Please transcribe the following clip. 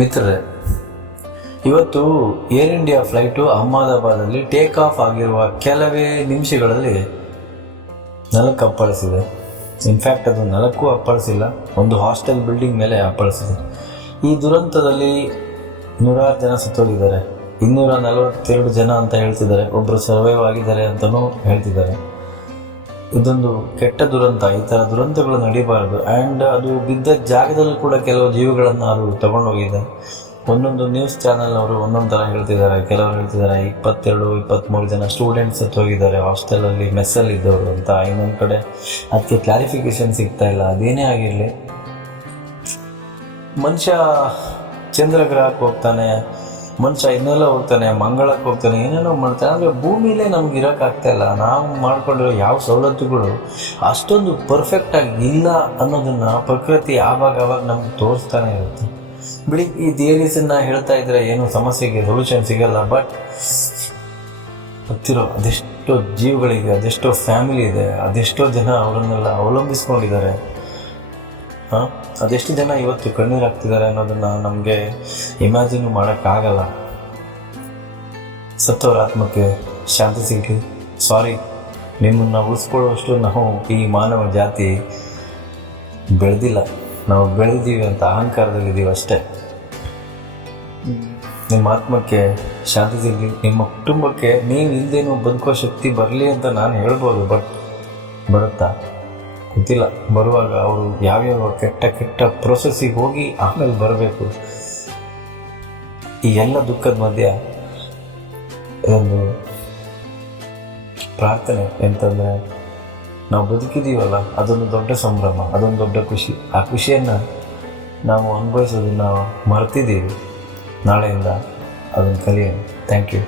ಮಿತ್ರರೇ, ಇವತ್ತು Air India flight ಅಹಮದಾಬಾದಲ್ಲಿ ಟೇಕ್ ಆಫ್ ಆಗಿರುವ ಕೆಲವೇ ನಿಮಿಷಗಳಲ್ಲಿ ನೆಲಕ್ಕೆ ಅಪ್ಪಳಿಸಿದೆ. ಇನ್ಫ್ಯಾಕ್ಟ್ ಅದು ನೆಲಕ್ಕೂ ಅಪ್ಪಳಿಸಿಲ್ಲ, ಒಂದು ಹಾಸ್ಟೆಲ್ ಬಿಲ್ಡಿಂಗ್ ಮೇಲೆ ಅಪ್ಪಳಿಸಿದೆ. ಈ ದುರಂತದಲ್ಲಿ 100 ಜನ ಸತ್ತೋಗಿದ್ದಾರೆ, 242 ಜನ ಅಂತ ಹೇಳ್ತಿದ್ದಾರೆ, ಒಬ್ಬರು ಸರ್ವೈವ್ ಆಗಿದ್ದಾರೆ ಅಂತಲೂ ಹೇಳ್ತಿದ್ದಾರೆ. ಇದೊಂದು ಕೆಟ್ಟ ದುರಂತ. ಈ ಥರ ದುರಂತಗಳು ನಡೀಬಾರ್ದು. ಆ್ಯಂಡ್ ಅದು ಬಿದ್ದ ಜಾಗದಲ್ಲೂ ಕೂಡ ಕೆಲವು ಜೀವಗಳನ್ನು ಅದು ತಗೊಂಡೋಗಿದೆ. ಒಂದೊಂದು ನ್ಯೂಸ್ ಚಾನಲ್ನವರು ಒಂದೊಂದು ಥರ ಹೇಳ್ತಿದ್ದಾರೆ. ಕೆಲವರು ಹೇಳ್ತಿದ್ದಾರೆ 22-23 ಜನ ಸ್ಟೂಡೆಂಟ್ಸ್ ಹೋಗಿದ್ದಾರೆ ಹಾಸ್ಟೆಲಲ್ಲಿ, ಮೆಸ್ಸಲ್ಲಿ ಇದ್ದವರು ಅಂತ. ಇನ್ನೊಂದು ಕಡೆ ಅದಕ್ಕೆ ಕ್ಲಾರಿಫಿಕೇಶನ್ ಸಿಗ್ತಾ ಇಲ್ಲ. ಅದೇನೇ ಆಗಿರಲಿ, ಮನುಷ್ಯ ಚಂದ್ರಗ್ರಹಕ್ಕೆ ಹೋಗ್ತಾನೆ, ಮನುಷ್ಯ ಇನ್ನೆಲ್ಲ ಹೋಗ್ತಾನೆ, ಮಂಗಳಕ್ಕೆ ಹೋಗ್ತಾನೆ, ಏನೇನೋ ಮಾಡ್ತಾನೆ. ಅಂದರೆ ಭೂಮಿಲೇ ನಮ್ಗೆ ಇರೋಕ್ಕಾಗ್ತಾ ಇಲ್ಲ. ನಾವು ಮಾಡ್ಕೊಂಡಿರೋ ಯಾವ ಸವಲತ್ತುಗಳು ಅಷ್ಟೊಂದು ಪರ್ಫೆಕ್ಟಾಗಿ ಇಲ್ಲ ಅನ್ನೋದನ್ನು ಪ್ರಕೃತಿ ಆವಾಗ ನಮ್ಗೆ ತೋರಿಸ್ತಾನೆ ಇರುತ್ತೆ. ಬಿಡಿ, ಈ ಥಿಯರೀಸನ್ನು ಹೇಳ್ತಾ ಇದ್ದರೆ ಏನು ಸಮಸ್ಯೆಗೆ ಸೊಲ್ಯೂಷನ್ ಸಿಗಲ್ಲ. ಬಟ್ ಗೊತ್ತಿರೋ ಅದೆಷ್ಟೋ ಜೀವಗಳಿಗೆ, ಅದೆಷ್ಟೋ ಫ್ಯಾಮಿಲಿ ಇದೆ, ಅದೆಷ್ಟೋ ಜನ ಅವರನ್ನೆಲ್ಲ ಅವಲಂಬಿಸ್ಕೊಂಡಿದ್ದಾರೆ. ಅದೆಷ್ಟು ಜನ ಇವತ್ತು ಕಣ್ಣೀರಾಗ್ತಿದ್ದಾರೆ ಅನ್ನೋದನ್ನು ನಮಗೆ ಇಮ್ಯಾಜಿನ್ ಮಾಡೋಕ್ಕಾಗಲ್ಲ. ಸತ್ತವರ ಆತ್ಮಕ್ಕೆ ಶಾಂತಿ ಸಿಗಲಿ. ಸಾರಿ, ನಿಮ್ಮನ್ನು ಉಳಿಸ್ಕೊಳ್ಳುವಷ್ಟು ನಾವು ಈ ಮಾನವ ಜಾತಿ ಬೆಳೆದಿಲ್ಲ. ನಾವು ಬೆಳೆದಿದ್ದೀವಿ ಅಂತ ಅಹಂಕಾರದಲ್ಲಿದ್ದೀವಿ ಅಷ್ಟೇ. ನಿಮ್ಮ ಆತ್ಮಕ್ಕೆ ಶಾಂತಿ ಸಿಗಲಿ. ನಿಮ್ಮ ಕುಟುಂಬಕ್ಕೆ ನೀವು ಇಲ್ಲದೇನೋ ಬದುಕೋ ಶಕ್ತಿ ಬರಲಿ ಅಂತ ನಾನು ಹೇಳ್ಬೋದು. ಬಟ್ ಬರುತ್ತಾ ಗೊತ್ತಿಲ್ಲ. ಬರುವಾಗ ಅವರು ಯಾವ್ಯಾವ ಕೆಟ್ಟ ಪ್ರೊಸೆಸ್ಸಿಗೆ ಹೋಗಿ ಆಮೇಲೆ ಬರಬೇಕು. ಈ ಎಲ್ಲ ದುಃಖದ ಮಧ್ಯೆ ಒಂದು ಪ್ರಾರ್ಥನೆ ಎಂತಂದರೆ, ನಾವು ಬದುಕಿದ್ದೀವಲ್ಲ, ಅದೊಂದು ದೊಡ್ಡ ಸಂಭ್ರಮ, ಅದೊಂದು ದೊಡ್ಡ ಖುಷಿ. ಆ ಖುಷಿಯನ್ನು ನಾವು ಅನುಭವಿಸೋದನ್ನು ಮರ್ತಿದ್ದೀವಿ. ನಾಳೆಯಿಂದ ಅದನ್ನು ಕಲಿಯೋಣ. Thank you.